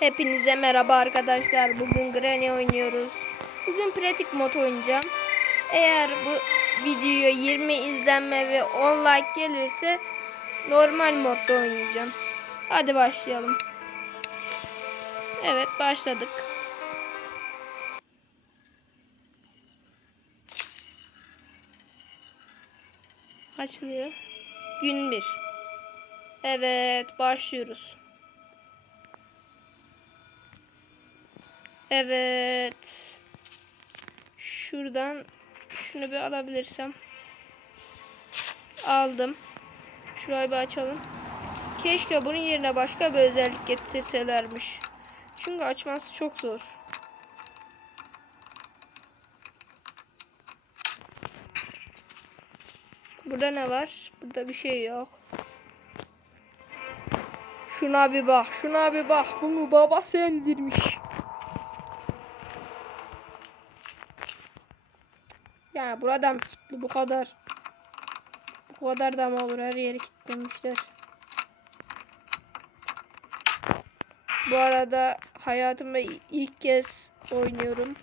Hepinize merhaba arkadaşlar. Bugün Granny oynuyoruz. Bugün pratik mod oynayacağım. Eğer bu videoya 20 izlenme ve 10 like gelirse normal modda oynayacağım. Hadi başlayalım. Evet başladık. Açılıyor. Gün 1. Evet başlıyoruz. Evet. Şuradan şunu bir alabilirsem. Aldım. Şurayı bir açalım. Keşke bunun yerine başka bir özellik getirselermiş. Çünkü açması çok zor. Burada ne var? Burada bir şey yok. Şuna bir bak, şuna bir bak. Bunu babası emzirmiş. Ya buradan kilitli bu kadar. Bu kadar da mı olur? Her yeri kilitlemişler. Bu arada hayatımda ilk kez oynuyorum.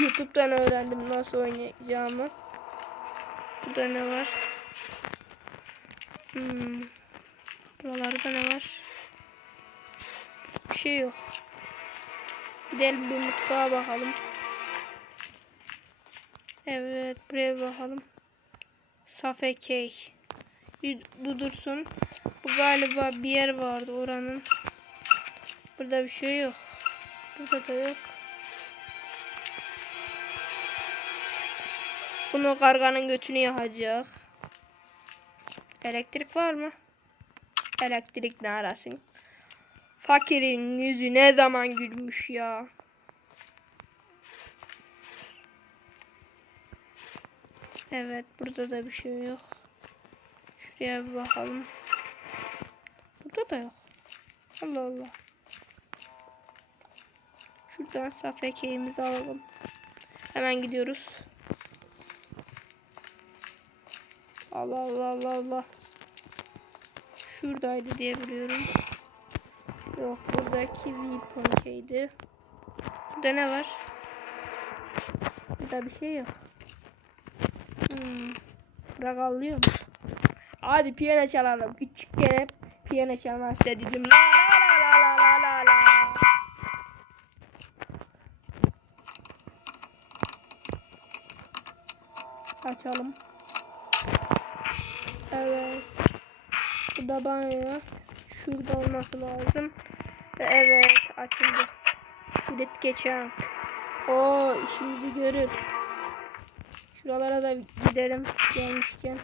YouTube'dan öğrendim nasıl oynayacağımı. Burada ne var? Hmm. Buralarda ne var? Bir şey yok. Gidelim bir mutfağa bakalım. Evet buraya bakalım. Safekey. Bir- Bu dursun. Bu galiba bir yer vardı oranın. Burada bir şey yok. Burada da yok. Bunu karganın götünü yakacak. Elektrik var mı? Elektrik ne arasın? Fakirin yüzü ne zaman gülmüş ya. Evet burada da bir şey yok. Şuraya bir bakalım. Burada da yok. Allah Allah. Şuradan safekeğimizi alalım. Hemen gidiyoruz. Allah Allah Allah Allah. Şuradaydı diye biliyorum. Yok buradaki Viponkey'di. Burada ne var? Burada bir şey yok. Bırak alıyor mu? Hadi piyano çalalım. Küçükken hep piyano çalmak istedim. La la la la la la la. Açalım. Evet. Bu da banyo. Şurada olması lazım. Ve Evet açıldı. Üret geçen. O işimizi görür. Şuralara da gidelim gelmişken.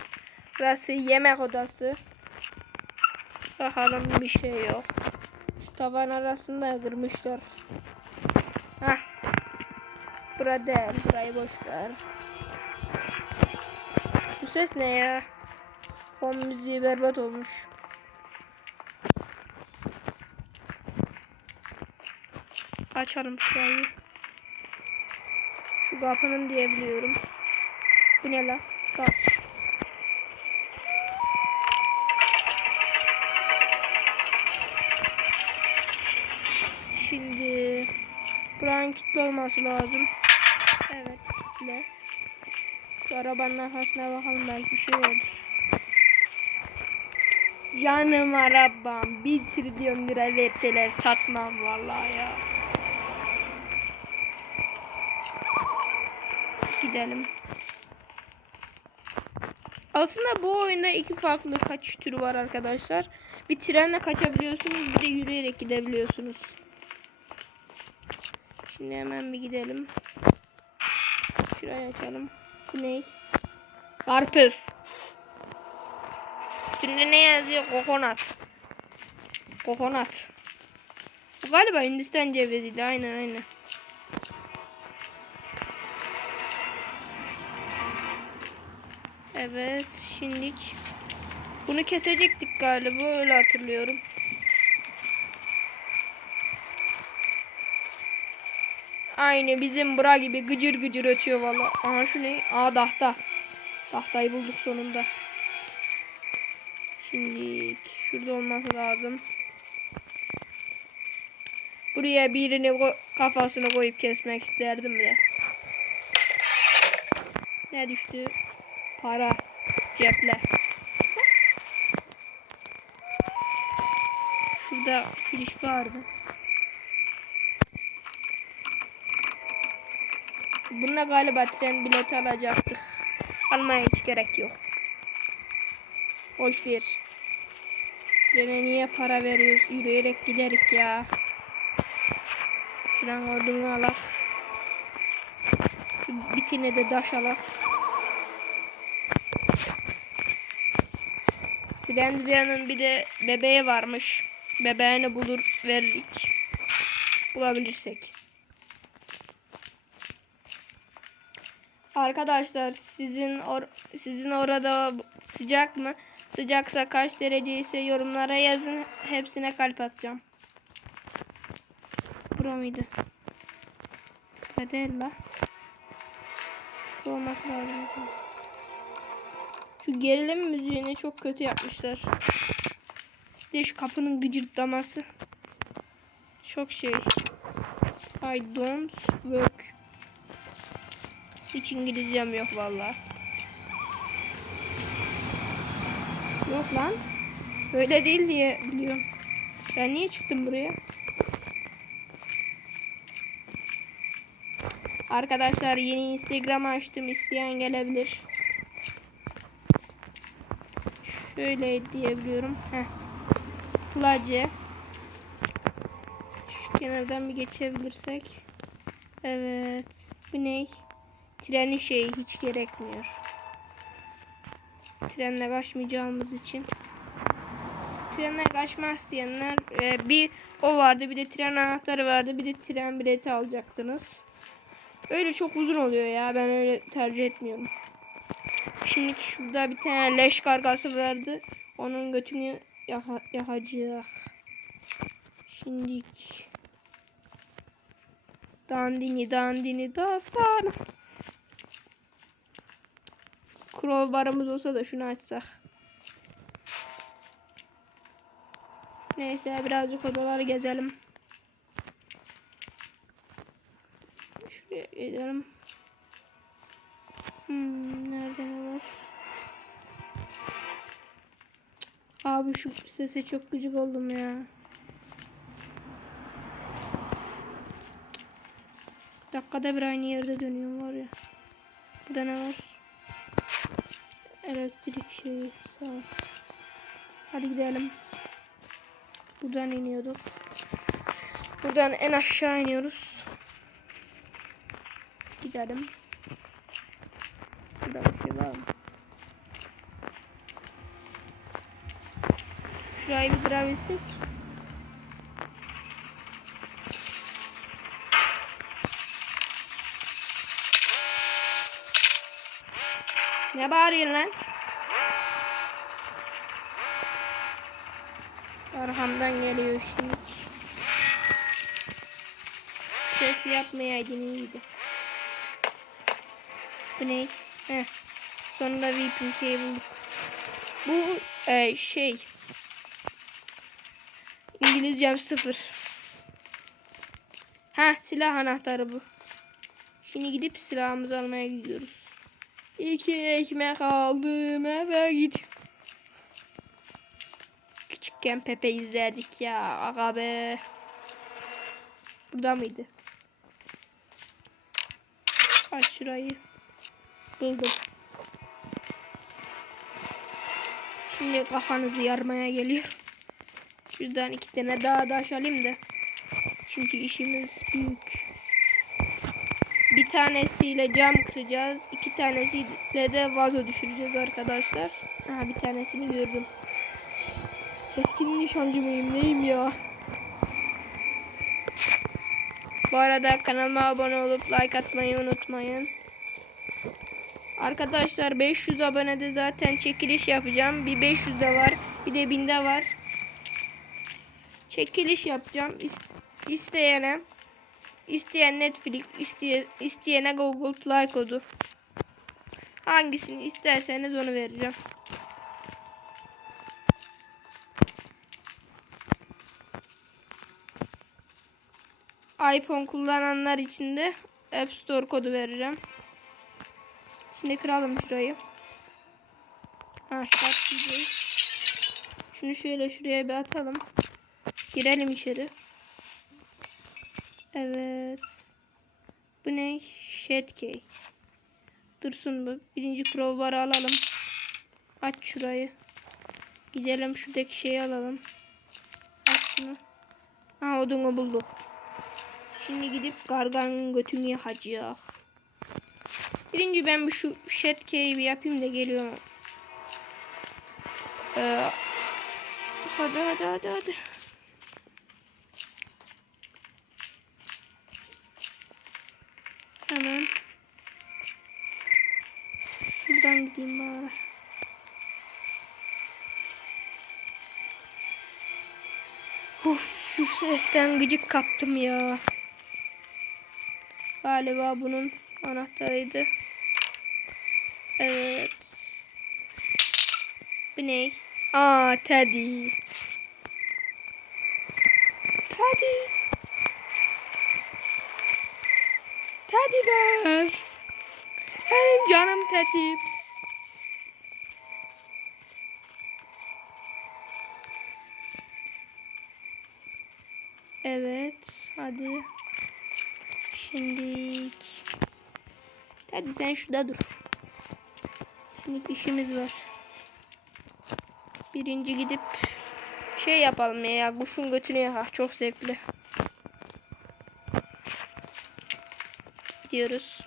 Burası yemek odası. Bakalım bir şey yok. Şu tavan arasında kırmışlar. Hah. Burada değil. Burayı boş ver. Bu ses ne ya? Fon müziği berbat olmuş. Açalım şurayı. Şu kapının diyebiliyorum. Bu ne. Şimdi buranın kilitli olması lazım. Evet kilitli. Şu arabanın arkasına bakalım belki bir şey vardır. Canım arabam bir trilyon lira verseler satmam vallahi ya. Gidelim. Aslında bu oyunda iki farklı kaçış türü var arkadaşlar. Bir trenle kaçabiliyorsunuz bir de yürüyerek gidebiliyorsunuz. Şimdi hemen bir gidelim. Şurayı açalım. Bu ne? Karpuz. Üstünde ne yazıyor? Kokonat. Kokonat. Bu galiba Hindistan ceviziydi. Aynen aynen. Evet, şimdilik bunu kesecektik galiba öyle hatırlıyorum. Aynı bizim bura gibi gıcır gıcır ötüyor valla. Aha şu ne? Aa dahta. Tahtayı bulduk sonunda. Şimdi şurada olması lazım. Buraya birini ko- kafasını koyup kesmek isterdim de. Ne düştü? Para. Ceple. Şurada giriş vardı. Bununla galiba tren bileti alacaktık. Almaya hiç gerek yok. Boş ver. Trene niye para veriyoruz? Yürüyerek giderik ya. Şuradan odunu alak. Şu bitine de taş alak. Frendria'nın bir de bebeği varmış. Bebeğini bulur veririk. Bulabilirsek. Arkadaşlar sizin or sizin orada sıcak mı? Sıcaksa kaç derece ise yorumlara yazın. Hepsine kalp atacağım. Bura mıydı? Bura değil la. Şu olması lazım. Şu gerilim müziğini çok kötü yapmışlar. Bir de şu kapının gıcırtlaması. Çok şey. I don't work. Hiç İngilizcem yok valla. Yok lan. Böyle değil diye biliyorum. Ben niye çıktım buraya? Arkadaşlar yeni Instagram açtım. isteyen gelebilir. Şöyle diyebiliyorum. Heh. Place. Şu kenardan bir geçebilirsek. Evet. Bu ne? Treni şey hiç gerekmiyor. Trenle kaçmayacağımız için. Trenle kaçmak isteyenler e, bir o vardı bir de tren anahtarı vardı bir de tren bileti alacaktınız. Öyle çok uzun oluyor ya ben öyle tercih etmiyorum. Şimdi şurada bir tane leş kargası vardı. Onun götünü yaka yakacak. Şimdi dandini dandini dastan. Crowbar'ımız olsa da şunu açsak. Neyse birazcık odaları gezelim. Şuraya gidelim. Hmm, nerede ne var? Abi şu sese çok gıcık oldum ya. Dakikada bir aynı yerde dönüyorum var ya. Burada ne var? Elektrik şeyi saat. Hadi gidelim. Buradan iniyorduk. Buradan en aşağı iniyoruz. Gidelim. Burada bir şey var mı? Şurayı bir kırabilsek. Ne bağırıyorsun lan? Arhamdan geliyor şimdi. Şu sesi yapmayaydın iyiydi. Bu ne? Heh. Sonunda şeyi bulduk. Bu e, şey. İngilizcem sıfır. Ha silah anahtarı bu. Şimdi gidip silahımızı almaya gidiyoruz. İki ekmek aldım eve git. Küçükken Pepe izlerdik ya aga be. Burada mıydı? Aç şurayı. Buldum. Şimdi kafanızı yarmaya geliyor. Şuradan iki tane daha daş alayım da. Çünkü işimiz büyük. Bir tanesiyle cam kıracağız. iki tanesiyle de vazo düşüreceğiz arkadaşlar. Aha bir tanesini gördüm. Keskin nişancı mıyım neyim ya? Bu arada kanalıma abone olup like atmayı unutmayın. Arkadaşlar 500 abonede zaten çekiliş yapacağım. Bir 500 de var. Bir de 1000 de var. Çekiliş yapacağım. İst- isteyene isteyen Netflix, isteye, isteyene Google Play kodu. Hangisini isterseniz onu vereceğim. iPhone kullananlar için de App Store kodu vereceğim. Şimdi kıralım şurayı. Ha şart diyeceğiz. Şunu şöyle şuraya bir atalım. Girelim içeri. Evet. Bu ne? Shadkey. Dursun bu. Birinci crowbar'ı alalım. Aç şurayı. Gidelim şuradaki şeyi alalım. Aç şunu. Ha odunu bulduk. Şimdi gidip gargan götünü yakacak. Birinci ben bir şu Shadkey'i bir yapayım da geliyorum. Ee, hadi hadi hadi hadi. Hemen. Şuradan gideyim bari. Uf, şu sesten gıcık kaptım ya. Galiba bunun anahtarıydı. Evet. Bu ne? Aa Teddy. Teddy. Teddy bear. Benim canım Teddy. Evet. Hadi. Şimdi. Hadi sen şurada dur. Şimdi işimiz var. Birinci gidip şey yapalım ya. Kuşun götünü yakar. Çok zevkli. Gidiyoruz.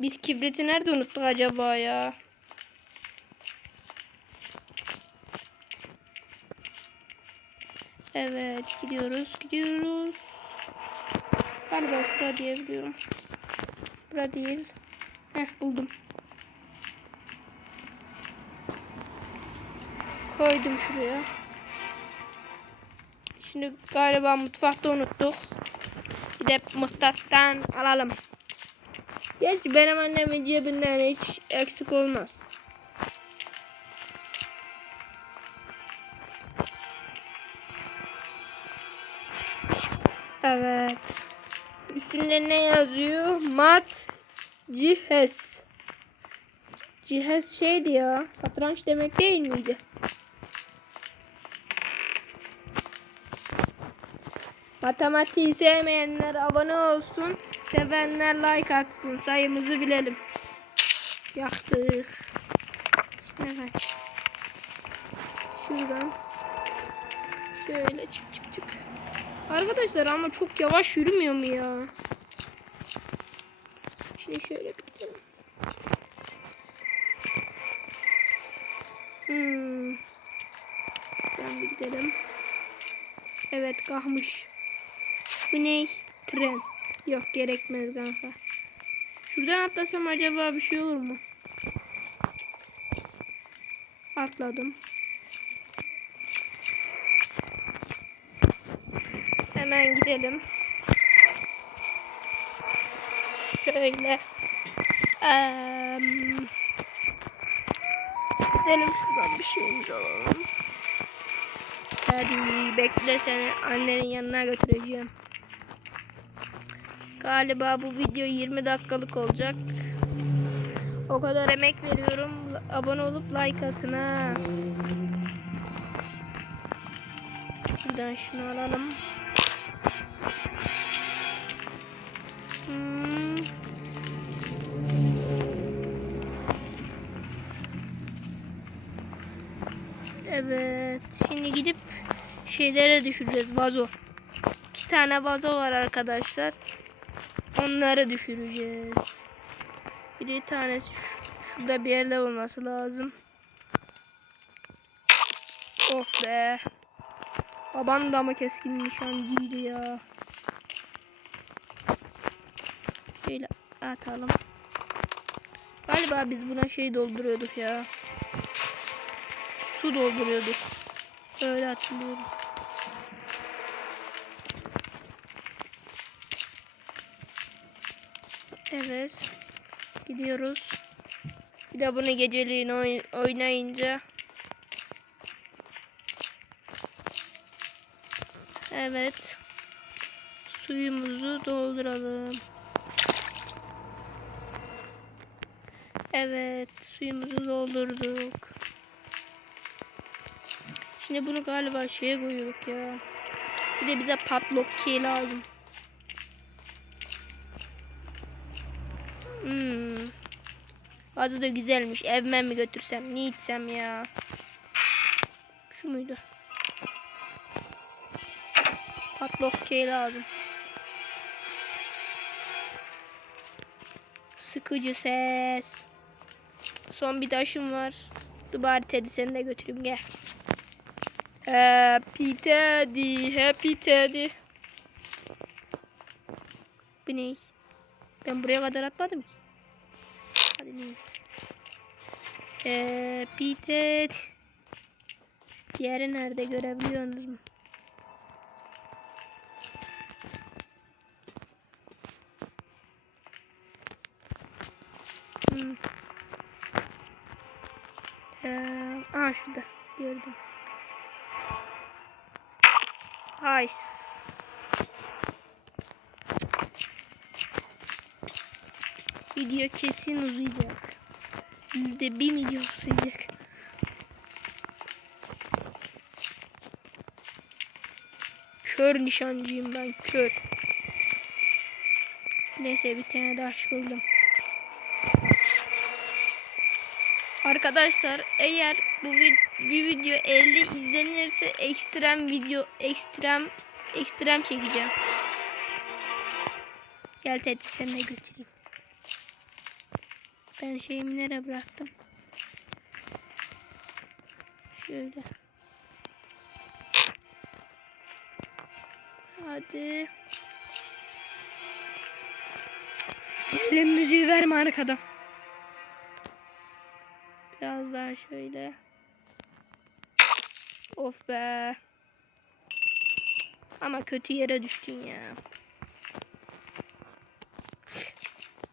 Biz kibriti nerede unuttuk acaba ya? Evet gidiyoruz gidiyoruz. Galiba şura diyebiliyorum. Bura değil. Heh buldum. Koydum şuraya. Şimdi galiba mutfakta unuttuk. Bir de mutfaktan alalım. Gerçi benim annemin cebinden hiç eksik olmaz. Evet. Üstünde ne yazıyor? Mat Cihes. Cihes şeydi ya. Satranç demek değil miydi? Matematiği sevmeyenler abone olsun. Sevenler like atsın. Sayımızı bilelim. Yaktık. Şimdi kaç. Şuradan. Şöyle çık çık çık. Arkadaşlar ama çok yavaş yürümüyor mu ya? Şimdi şöyle gidelim. Hmm. Buradan bir gidelim. Evet kahmış. Ne? Tren. Yok gerekmez kanka. Şuradan atlasam acaba bir şey olur mu? Atladım. Hemen gidelim. Şöyle. Eee gidelim şuradan bir şeyimizi alalım. Hadi bekle seni annenin yanına götüreceğim. Galiba bu video 20 dakikalık olacak. O kadar emek veriyorum. Abone olup like atın ha. Buradan şunu alalım. Hmm. Evet. Şimdi gidip şeylere düşüreceğiz. Vazo. İki tane vazo var arkadaşlar. Onları düşüreceğiz. Bir tanesi şu- şurada bir yerde olması lazım. Of be. Baban da mı keskin nişancıydı ya. Şöyle atalım. Galiba biz buna şey dolduruyorduk ya. Su dolduruyorduk. Öyle hatırlıyorum. Evet. Gidiyoruz. Bir de bunu geceliğin oy- oynayınca. Evet. suyumuzu dolduralım. Evet, suyumuzu doldurduk. Şimdi bunu galiba şeye koyuyorduk ya. Bir de bize patlok key lazım. Hmm. Bazı da güzelmiş. Evime mi götürsem, ne içsem ya? Şu muydu? Patlok key lazım. Sıkıcı ses. Son bir taşım var. Dur bari Teddy seni de götüreyim gel. Happy Teddy, Happy Teddy. Bu ne? Ben buraya kadar atmadım ki. Hadi ne? Happy Teddy. Diğeri nerede görebiliyorsunuz mu? Hmm. Ee, aa şurada gördüm. Ay. Video kesin uzayacak. Yüzde bir milyon uzayacak. Kör nişancıyım ben kör. Neyse bir tane daha buldum. Arkadaşlar eğer bu vid bir video 50 izlenirse ekstrem video ekstrem ekstrem çekeceğim. Gel de götüreyim. Ben şeyimi nereye bıraktım? Şöyle. Hadi. Elim müziği verme arkadan. Biraz daha şöyle. Of be. Ama kötü yere düştün ya.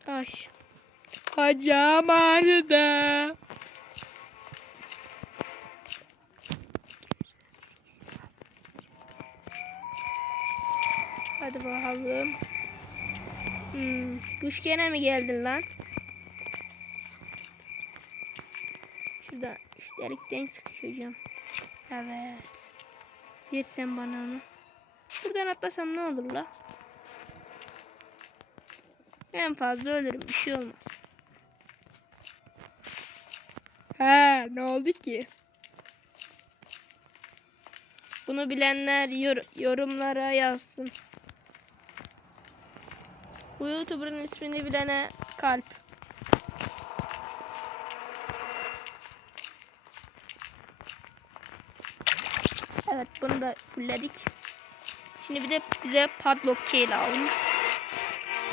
Ay. Hacam ağrıdı. Hadi bakalım. Hmm, kuş gene mi geldin lan? Şurada şu delikten sıkışacağım. Evet. Versen bana onu. Buradan atlasam ne olur la? En fazla ölürüm. Bir şey olmaz. He ne oldu ki? Bunu bilenler yor- yorumlara yazsın. Bu YouTuber'ın ismini bilene kalp. Evet bunu da fullledik. Şimdi bir de bize padlock key lazım.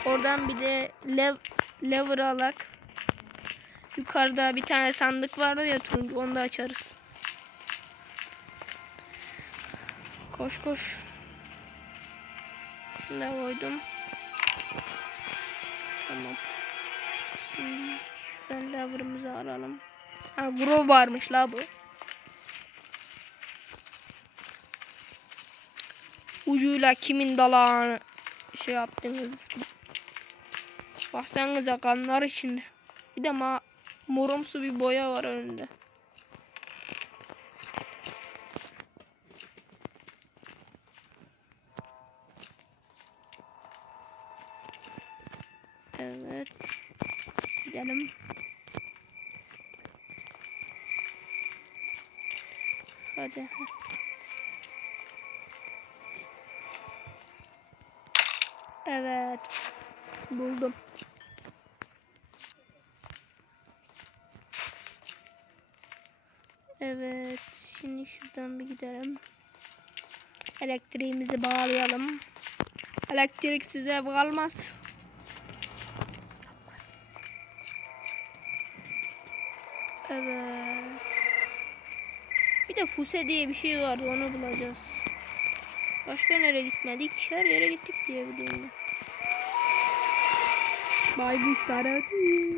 Oradan bir de lev lever alak. Yukarıda bir tane sandık vardı ya turuncu onu da açarız. Koş koş. Şunu da koydum. Tamam. Şimdi şuradan lever'ımızı alalım. Ha grove varmış la bu. Ucuyla kimin dalağını şey yaptınız. Baksanıza kanlar içinde. Bir de ma morumsu bir boya var önünde. Evet. Gidelim. Hadi. Evet. Buldum. Evet. Şimdi şuradan bir gidelim. Elektriğimizi bağlayalım. Elektrik size kalmaz. Evet. Bir de Fuse diye bir şey vardı onu bulacağız. Başka nereye gitmedik? Her yere gittik diye biliyorum ben. Baygışlar hadi.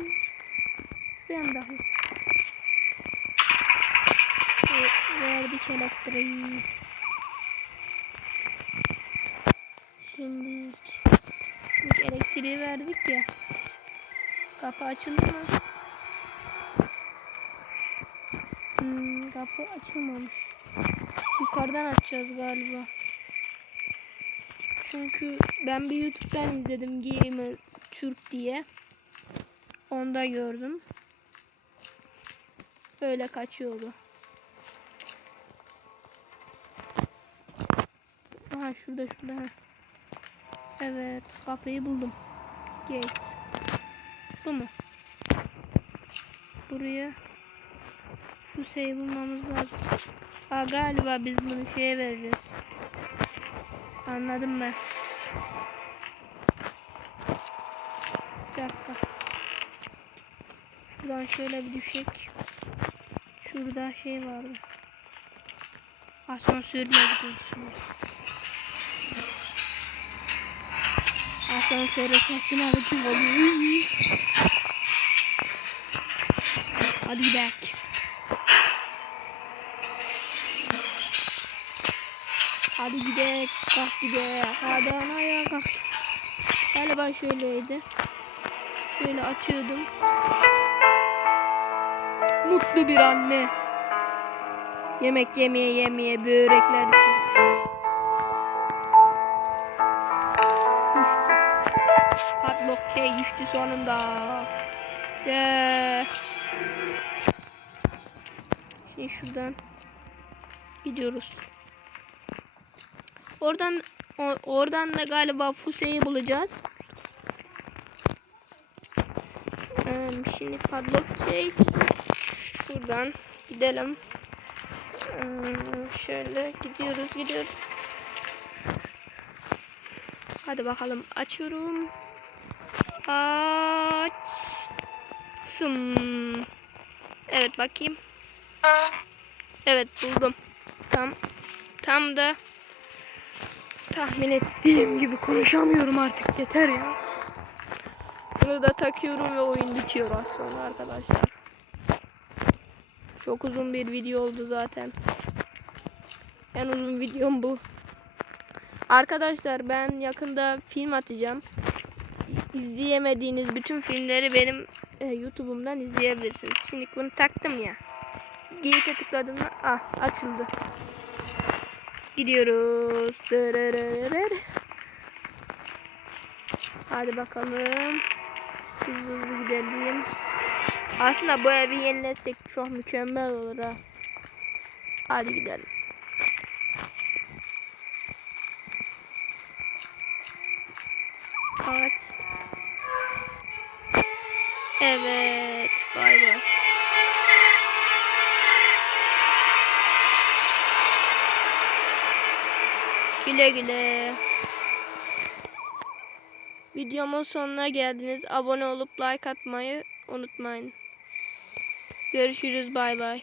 Ben dahi. Verdik elektriği. Şimdi elektriği verdik ya. Kapı açıldı mı? Hmm, kapı açılmamış. Yukarıdan açacağız galiba. Çünkü ben bir YouTube'dan izledim Gamer Türk diye. Onda gördüm. Öyle kaçıyordu. Aha şurada şurada. ha. Evet kapıyı buldum. Gate. Bu mu? Buraya Fuse'yi bulmamız lazım. Aa, galiba biz bunu şeye vereceğiz. Anladım ben. Bir dakika. Şuradan şöyle bir düşek. Şurada şey vardı. Asansörüne gidiyoruz Asansöre sesini alıcı oluyor. Hadi gidelim. Hadi gidelim. Kalk gidelim. Hadi anaya kalk. Galiba şöyleydi. Şöyle atıyordum. Mutlu bir anne. Yemek yemeye yemeye börekler. K düştü sonunda. Yeah. Şimdi şuradan gidiyoruz. Oradan o- oradan da galiba Fuse'yi bulacağız. Ee, şimdi Padlock K şuradan gidelim. Ee, şöyle gidiyoruz gidiyoruz. Hadi bakalım açıyorum. Açtım. Evet bakayım. Evet buldum. Tam tam da tahmin ettiğim gibi konuşamıyorum artık yeter ya. Bunu da takıyorum ve oyun bitiyor az sonra arkadaşlar. Çok uzun bir video oldu zaten. En uzun videom bu. Arkadaşlar ben yakında film atacağım. İzleyemediğiniz bütün filmleri benim e, YouTube'umdan izleyebilirsiniz. Şimdi bunu taktım ya. Gate'e tıkladım mı? Ah açıldı. Gidiyoruz. Hadi bakalım. Hızlı hızlı gidelim. Aslında bu evi yeniletsek çok mükemmel olur ha. Hadi gidelim. Güle güle. Videomun sonuna geldiniz. Abone olup like atmayı unutmayın. Görüşürüz. Bay bay.